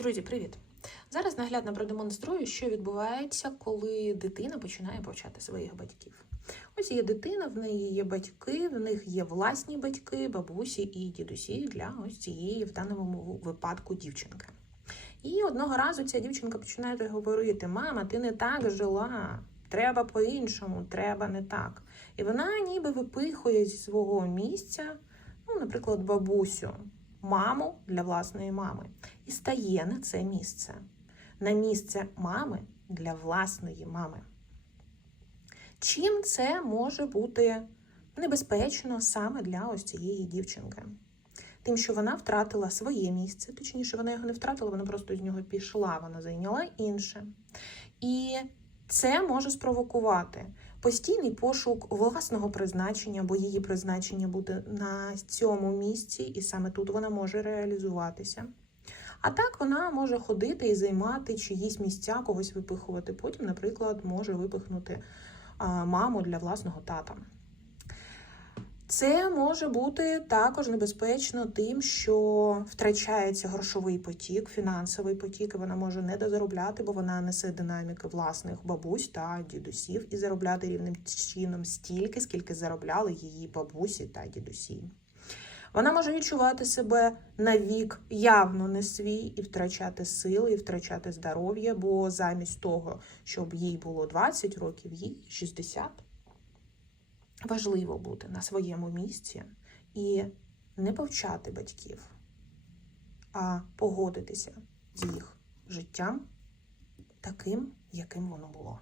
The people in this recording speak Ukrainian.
Друзі, привіт! Зараз наглядно продемонструю, що відбувається, коли дитина починає повчати своїх батьків. Ось є дитина, в неї є батьки, в них є власні батьки, бабусі і дідусі для ось цієї в даному випадку дівчинки. І одного разу ця дівчинка починає говорити: Мама, ти не так жила, треба по-іншому, треба не так. І вона ніби випихує зі свого місця, ну, наприклад, бабусю, маму для власної мами, і стає на це місце, на місце мами для власної мами. Чим це може бути небезпечно саме для ось цієї дівчинки? Тим, що вона втратила своє місце, точніше, вона його не втратила, вона просто з нього пішла, вона зайняла інше. І це може спровокувати постійний пошук власного призначення, бо її призначення буде на цьому місці, і саме тут вона може реалізуватися. А так вона може ходити і займати чиїсь місця, когось випихувати. Потім, наприклад, може випихнути маму для власного тата. Це може бути також небезпечно тим, що втрачається грошовий потік, фінансовий потік, і вона може не дозаробляти, бо вона несе динаміки власних бабусь та дідусів і заробляти рівним чином стільки, скільки заробляли її бабусі та дідусі. Вона може відчувати себе на вік явно не свій і втрачати сили, і втрачати здоров'я, бо замість того, щоб їй було 20 років, їй 60. Важливо бути на своєму місці і не повчати батьків, а погодитися з їх життям таким, яким воно було.